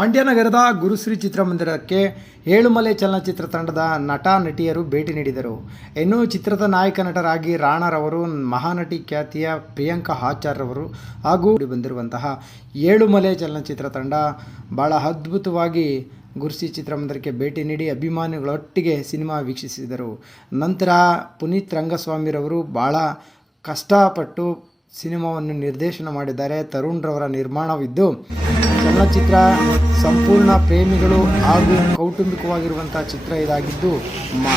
ಮಂಡ್ಯ ನಗರದ ಗುರುಶ್ರೀ ಚಿತ್ರಮಂದಿರಕ್ಕೆ ಏಳುಮಲೆ ಚಲನಚಿತ್ರ ತಂಡದ ನಟ ನಟಿಯರು ಭೇಟಿ ನೀಡಿದರು. ಇನ್ನು ಚಿತ್ರದ ನಾಯಕ ನಟರಾಗಿ ರಾಣರವರು, ಮಹಾನಟಿ ಖ್ಯಾತಿಯ ಪ್ರಿಯಾಂಕಾ ಆಚಾರ್ಯವರು ಹಾಗೂ ಬಂದಿರುವಂತಹ ಏಳುಮಲೆ ಚಲನಚಿತ್ರ ತಂಡ ಭಾಳ ಅದ್ಭುತವಾಗಿ ಗುರುಶ್ರೀ ಚಿತ್ರಮಂದಿರಕ್ಕೆ ಭೇಟಿ ನೀಡಿ ಅಭಿಮಾನಿಗಳೊಟ್ಟಿಗೆ ಸಿನಿಮಾ ವೀಕ್ಷಿಸಿದರು. ನಂತರ ಪುನೀತ್ ರಂಗಸ್ವಾಮಿರವರು ಭಾಳ ಕಷ್ಟಪಟ್ಟು ಸಿನಿಮಾವನ್ನು ನಿರ್ದೇಶನ ಮಾಡಿದ್ದಾರೆ. ತರುಣ್ ರವರ ನಿರ್ಮಾಣವಿದ್ದು ಚಲನಚಿತ್ರ ಸಂಪೂರ್ಣ ಪ್ರೇಮಿಗಳು ಹಾಗೂ ಕೌಟುಂಬಿಕವಾಗಿರುವಂತಹ ಚಿತ್ರ ಇದಾಗಿದ್ದು ಮಾ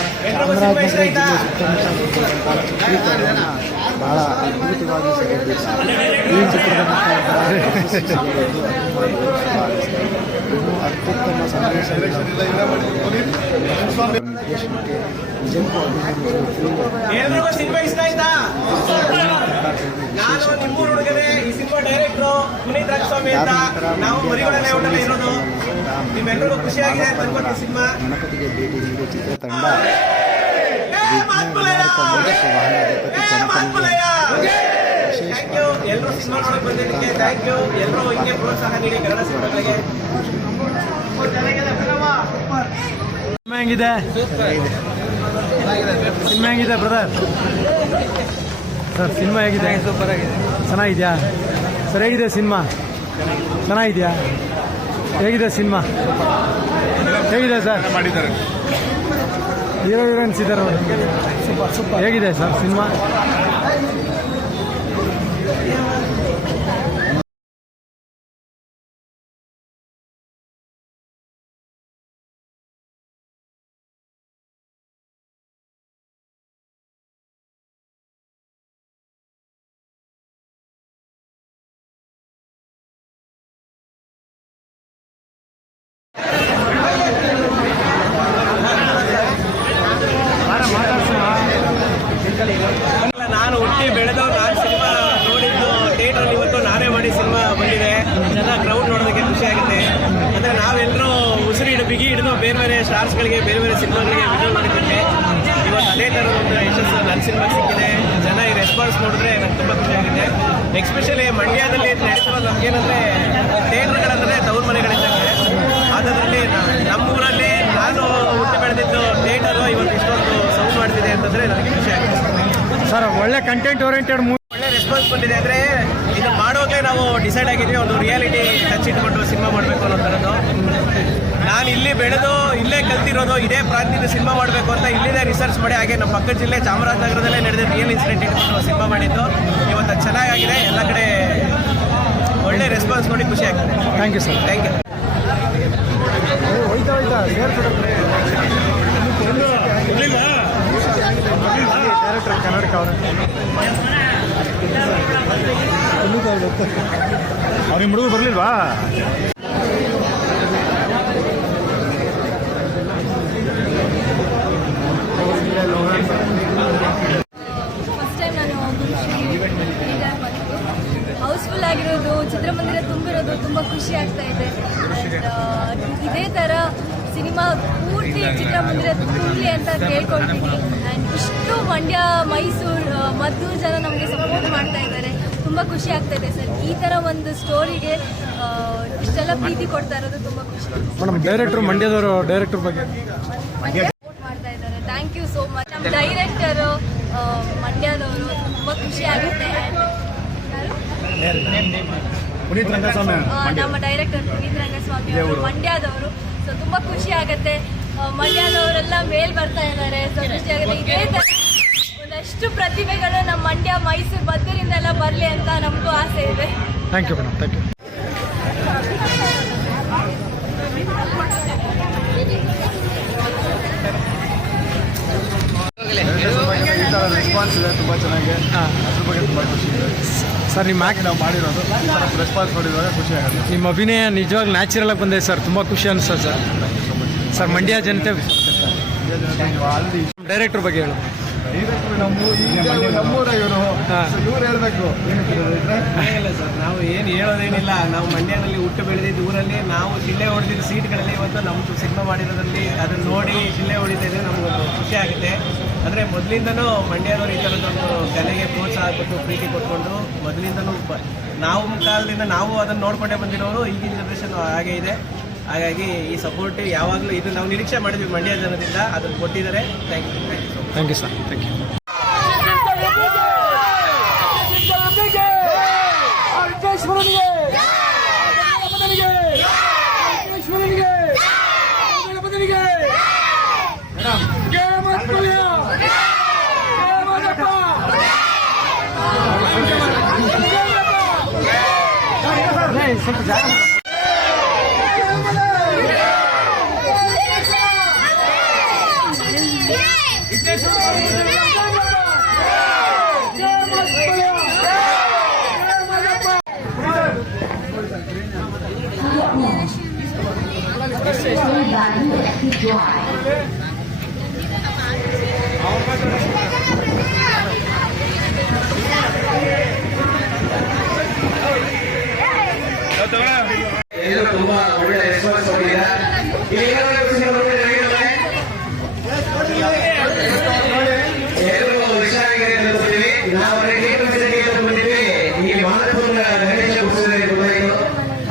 ಚಾಮರಾಜನಗರ ಜಿಲ್ಲೆ ಸುತ್ತಮುತ್ತ ಚಿತ್ರೀಕರಣವನ್ನು ಬಹಳ ಅದ್ಭುತವಾಗಿ ಸೆಳೆದಿದ್ದಾರೆ ಈ ಚಿತ್ರದ ಅತ್ಯುತ್ತಮ ನಿರ್ದೇಶನಕ್ಕೆ ನಿಜಕ್ಕೂ ಗಣಪತಿಗೆ ಭೇಟಿ ನೀಡಿದ ಚಿತ್ರತಂಡ ವಿಘ್ನ ವಿನಾಯಕ ಮೋದಕ ವಾಹನ ಅಧಿಪತಿ ಗಣಪನಿಗೆ ವಿಶೇಷ ಥ್ಯಾಂಕ್ ಯು ಎಲ್ಲರೂ ಸಿನಿಮಾ ನೋಡಕ್ ಥ್ಯಾಂಕ್ ಯು ಎಲ್ಲರೂ ಪ್ರೋತ್ಸಾಹ ನೀಡಿ ಸಿನಿಮಾ ಸಿನಿಮಾ ಹೆಂಗಿದೆ ಬ್ರದರ್ ಸರ್ ಸಿನಿಮಾ ಹೇಗಿದೆ ಸೂಪರ್ ಆಗಿದೆ ಚೆನ್ನಾಗಿದೆಯಾ ಸರ್ ಹೇಗಿದೆ ಸಿನಿಮಾ ಚೆನ್ನಾಗಿದೆಯಾ ಹೇಗಿದೆ ಸಿನಿಮಾ ಹೇಗಿದೆ ಸರ್ ಮಾಡಿದ್ದಾರೆ ಹೀರೋ ಹೀರೋಯಿನ್ಸ್ ಇದ್ದಾರೆ ಸೂಪರ್ ಸೂಪರ್ ಹೇಗಿದೆ ಸರ್ ಸಿನಿಮಾ? ಬಿಗಿ ಹಿಡಿದು ಬೇರೆ ಬೇರೆ ಸ್ಟಾರ್ಸ್ಗಳಿಗೆ ಬೇರೆ ಬೇರೆ ಸಿನಿಮಾಗಳಿಗೆ ವಿಡಿಯೋ ಮಾಡಿದ್ದೆ ಇವತ್ತು ಅದೇ ಥರದ ಒಂದು ಯಶಸ್ಸು ನನ್ನ ಸಿನಿಮಾ ಸಿಕ್ಕಿದೆ. ಜನ ಈ ರೆಸ್ಪಾನ್ಸ್ ನೋಡಿದ್ರೆ ನನಗೆ ತುಂಬ ಖುಷಿಯಾಗಿದೆ ಎಕ್ಸ್ಪೆಷಲಿ ಮಂಡ್ಯದಲ್ಲಿ ನಡೆಸಿರೋದು ನಮಗೇನಂದರೆ ಥಿಯೇಟ್ರ್ಗಳಂದರೆ ತವ್ರ ಮನೆಗಳಿದ್ದಾವೆ. ಅದರಲ್ಲಿ ನಮ್ಮೂರಲ್ಲಿ ನಾನು ಹುಟ್ಟಿ ಬೆಳೆದಿದ್ದು ಥಿಯೇಟರು, ಇವತ್ತು ಇಷ್ಟೊಂದು ಸೌಂಡ್ ಮಾಡ್ತಿದೆ ಅಂತಂದರೆ ನನಗೆ ಖುಷಿ ಸರ್, ಒಳ್ಳೆ ಕಂಟೆಂಟ್ ಓರಿಯೆಂಟೆಡ್ ರೆಸ್ಪಾನ್ಸ್ ಬಂದಿದೆ ಅಂದ್ರೆ ಇದು ಮಾಡೋದೇ ನಾವು ಡಿಸೈಡ್ ಆಗಿದ್ವಿ ಒಂದು ರಿಯಾಲಿಟಿ ಟಚ್ ಇಟ್ಕೊಂಡು ಸಿನಿಮಾ ಮಾಡಬೇಕು ಅನ್ನೋ ಥರದ್ದು. ನಾನು ಇಲ್ಲಿ ಬೆಳೆದು ಇಲ್ಲೇ ಕಲ್ತಿರೋದು ಇದೇ ಪ್ರಾಂತ್ಯದ ಸಿನಿಮಾ ಮಾಡಬೇಕು ಅಂತ ಇಲ್ಲಿದೆ ರಿಸರ್ಚ್ ಮಾಡಿ ಹಾಗೆ ನಮ್ಮ ಪಕ್ಕದ ಜಿಲ್ಲೆ ಚಾಮರಾಜನಗರದಲ್ಲೇ ನಡೆದ ರಿಯಲ್ ಇನ್ಸಿಡೆಂಟ್ ಇಟ್ಕೊಂಡು ಸಿನಿಮಾ ಮಾಡಿದ್ದು. ಇವತ್ತು ಅದು ಚೆನ್ನಾಗಾಗಿದೆ. ಎಲ್ಲ ಕಡೆ ಒಳ್ಳೆ ರೆಸ್ಪಾನ್ಸ್ ನೋಡಿ ಖುಷಿ ಆಗ್ತದೆ. Thank you sir thank you ಹೋಯ್ತಾ ಹೋಯ್ತಾ? ಡೈರೆಕ್ಟರ್ ಕನ್ನಡಕ ಅವರು? ಅವ್ರ ನಿಮ್ಮ ಹುಡುಗರು ಬರಲಿಲ್ವಾ? ಹೌಸ್ಫುಲ್ ಆಗಿರೋದು, ಚಿತ್ರಮಂದಿರ ತುಂಬಿರೋದು ತುಂಬ ಖುಷಿ ಆಗ್ತಾ ಇದೆ. ಇದೇ ಥರ ಸಿನಿಮಾ ಪೂರ್ತಿ ಚಿತ್ರಮಂದಿರ ತುಂಬಲಿ ಅಂತ ಕೇಳ್ಕೊಳ್ತೀನಿ. ಇಷ್ಟು ಮಂಡ್ಯ ಮೈಸೂರು ಮದ್ದೂರು ಜನ ನಮಗೆ ಸಪೋರ್ಟ್ ಮಾಡ್ತಾ ಇದ್ದಾರೆ. ತುಂಬ ಖುಷಿ ಆಗ್ತಾ ಇದೆ ಸರ್. ಈ ತರ ಒಂದು ಸ್ಟೋರಿಗೆ ಇಷ್ಟೆಲ್ಲ ಪ್ರೀತಿ ಕೊಡ್ತಾ ಇರೋದು ತುಂಬ ಖುಷಿ. ಮೇಡಮ್ ಡೈರೆಕ್ಟರ್ ಮಂಡ್ಯದವರು ಡೈರೆಕ್ಟರ್ ಬಗ್ಗೆ. ಸಪೋರ್ಟ್ ಮಾಡ್ತಾ ಇದ್ದಾರೆ. ಥ್ಯಾಂಕ್ ಯು ಸೋ ಮಚ್ ನಮ್ಮ ಡೈರೆಕ್ಟರ್ ಮಂಡ್ಯದವರು ತುಂಬ ಖುಷಿ ಆಗುತ್ತೆ. ನಮ್ಮ ಡೈರೆಕ್ಟರ್ ಪುನೀತ್ ರಂಗಸ್ವಾಮಿ ಅವರು ಮಂಡ್ಯದವರು. ಸೊ ತುಂಬ ಖುಷಿ ಆಗುತ್ತೆ. ಮಂಡ್ಯದವರೆಲ್ಲ ಮೇಲ್ ಬರ್ತಾ ಇದ್ದಾರೆ. ಒಂದಷ್ಟು ಪ್ರತಿಭೆಗಳು ನಮ್ಮ ಮಂಡ್ಯ ಮೈಸೂರು ಬದ್ದರಿಂದ ಎಲ್ಲ ಬರಲಿ ಅಂತ ನಮಗೂ ಆಸೆ ಇದೆ. Thank you madam thank you ಈ ಥರ ರೆಸ್ಪಾನ್ಸ್ ರೆಸ್ಪಾನ್ಸ್ ಇದೆ ತುಂಬ ಚೆನ್ನಾಗಿ ಹಾಂ. ಅದ್ರ ಬಗ್ಗೆ ತುಂಬ ಖುಷಿ ಇದೆ ಸರ್ ನಿಮ್ಮ ಆಕೆ ನಾವು ಮಾಡಿರೋದು ರೆಸ್ಪಾನ್ಸ್ ನೋಡಿದಾಗ ಖುಷಿ ಆಗುತ್ತೆ. ನಿಮ್ಮ ಅಭಿನಯ ನಿಜವಾಗ್ಲೂ ನ್ಯಾಚುರಲ್ ಆಗಿ ಬಂದಿದೆ ಸರ್ ತುಂಬ ಖುಷಿ ಅನಿಸ್ತದೆ ಸರ್ ಸರ್ ಮಂಡ್ಯ ಜನತೆ ಡೈರೆಕ್ಟರ್ ಡೈರೆಕ್ಟ್ರ್ ಬಗ್ಗೆ ಹೇಳು ಡೈರೆಕ್ಟ್ರು ನಮ್ಮ ಈ ನಮ್ಮೂರ ಇವರು. ಹಾ. ಇವ್ರು ಹೇಳ್ಬೇಕು. ಇಲ್ಲ ಸರ್ ನಾವು ಏನು ಹೇಳೋದೇನಿಲ್ಲ. ನಾವು ಮಂಡ್ಯದಲ್ಲಿ ಹುಟ್ಟು ಬೆಳೆದಿದ್ದ ಊರಲ್ಲಿ ನಾವು ಜಿಲ್ಲೆ ಹೊಡೆದಿದ್ದ ಸೀಟ್ಗಳಲ್ಲಿ ಇವತ್ತು ನಮ್ಮದು ಸಿನಿಮಾ ಮಾಡಿರೋದ್ರಲ್ಲಿ ಅದನ್ನ ನೋಡಿ ಜಿಲ್ಲೆ ಹೊಡಿತಿದ್ರೆ ನಮಗೊಂದು ಖುಷಿ ಆಗುತ್ತೆ. ಅಂದ್ರೆ ಮೊದಲಿಂದನೂ ಮಂಡ್ಯದವರು ಈ ಥರದೊಂದು ಕಲೆಗೆ ಪ್ರೋತ್ಸಾಹ ಕೊಟ್ಟು ಪ್ರೀತಿ ಕೊಟ್ಕೊಂಡು ಮೊದಲಿಂದನೂ ನಾವು ಕಾಲದಿಂದ ನಾವು ಅದನ್ನು ನೋಡ್ಕೊಂಡೇ ಬಂದಿರೋರು ಈಗಿನ ಜನರೇಷನ್ ಹಾಗೆ ಇದೆ. ಹಾಗಾಗಿ ಈ ಸಪೋರ್ಟ್ ಯಾವಾಗಲೂ ಇದು ನಾವು ನಿರೀಕ್ಷೆ ಮಾಡಿದ್ವಿ ಮಂಡ್ಯ ಜನದಿಂದ ಅದನ್ನು ಕೊಟ್ಟಿದ್ದಾರೆ. Thank you thank you sir thank you sir thank you ಎಲ್ಲರೂ ತುಂಬಾ ಒಳ್ಳೆ ರೆಸ್ಪಾನ್ಸ್ ಕೊಟ್ಟಿದ್ದೀರಾ ಇಲ್ಲಿ ಏನಾದ್ರು ಖುಷಿ ಪಡ್ಕೊಂಡು ನನಗೆ ಎಲ್ಲರೂ ಹುಷಾರಾಗಿರಿ ಅಂತ ಬರ್ತೀವಿ ನಾವು ಗೇಟ್ ವಿಸಿಟಿಗೆ ಅಂತ ಬಂದಿದ್ವಿ ಈ ಮಾನಪುರ ಗಣೇಶ ಉತ್ಸವದಲ್ಲಿ ಗೊತ್ತಾಯಿತು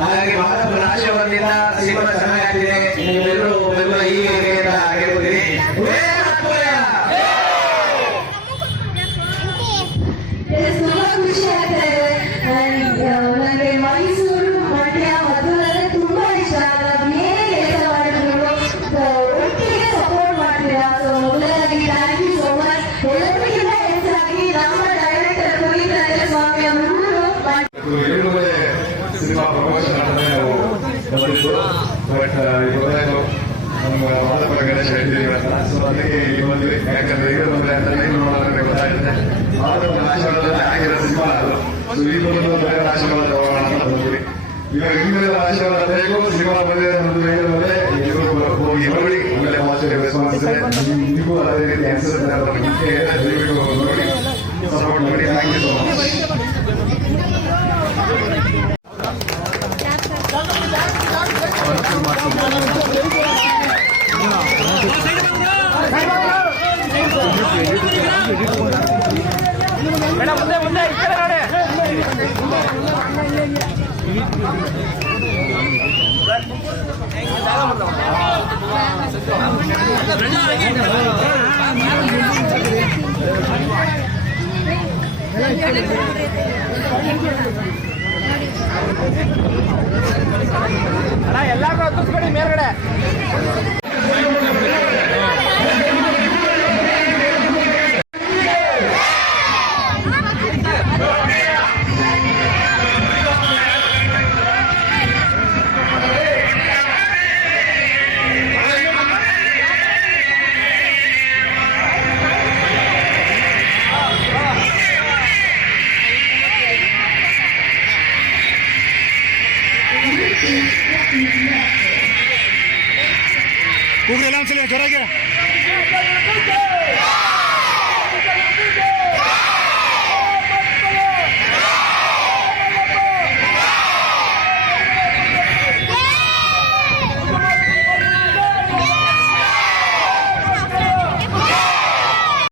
ಹಾಗಾಗಿ ಮಾನಪುರ ಆಶೀರ್ವಾದದಿಂದ ಸಿನಿಮಾ ಚೆನ್ನಾಗಾಗ್ತಿದೆ ನೀವೆಲ್ಲರೂ ಬೆಂಬಲ ಹೀಗೆ ಇರಿ ಅಂತ ಹೇಳ್ಕೊತೀನಿ ಒಳ್ಳೆ ಮಾನಪುರ! ತುಂಬಾ ಖುಷಿ ಆಗ್ತಾ ಇದೆ ನನಗೆ ಮೈಸೂರು ಮಂಡ್ಯ ಮದ್ದೂರಲ್ಲಿ ತುಂಬಾ ಇಷ್ಟ ನಾವು ಏನೇ ಕೆಲಸ ಮಾಡಿದ್ರು ಒಟ್ಟಿಗೆ ಸಪೋರ್ಟ್ ಮಾಡ್ತೀರಾ ಸೊ ಮೊದಲಾಗಿ ಥ್ಯಾಂಕ್ ಯು ಸೋ ಮಚ್ ಎಲ್ಲರಿಗಿಂತ ಹೆಚ್ಚಾಗಿ ನಮ್ಮ ಡೈರೆಕ್ಟರ್ ಪುನೀತ್ ರಾಜಸ್ವಾಮಿ ಅವರು ಎಲ್ಲಿರುವುದೇ ಸಿನಿಮಾ ಪ್ರಮೋಷನ್ ಅಂತಲೇ ನಾವು ಬಂದಿದ್ದು ಬಟ್ ಗೊತ್ತಾಯ್ತು ಗಣೇಶ ಹೇಳ್ತಿದ್ದೀವಿ ಅಂತ ಸೊ ಅದಕ್ಕೆ ಇಲ್ಲಿ ಯಾಕಂದ್ರೆ ಈಗ ಬಂದ್ರೆ ಅಂತ ಲೈವ್ ನೋಡೋದ್ರೆ ಗೊತ್ತಾಗುತ್ತೆ ಮಾದಪುರ ಆಶೀರ್ವಾದದಲ್ಲಿ ಆಗಿರೋ ರೆಸ್ಪಾನ್ಸ್ ಇದೆ ಅದೇ ರೀತಿ ದಯವಿಟ್ಟು ನೋಡಿ ಸಪೋರ್ಟ್ ಮಾಡಿ ಥ್ಯಾಂಕ್ ಯು ಸೊ ಮಚ್ ಎಲ್ಲಾರು ಹತ್ತಿಸ್ಬೇಡಿ ಮೇಲ್ಗಡೆ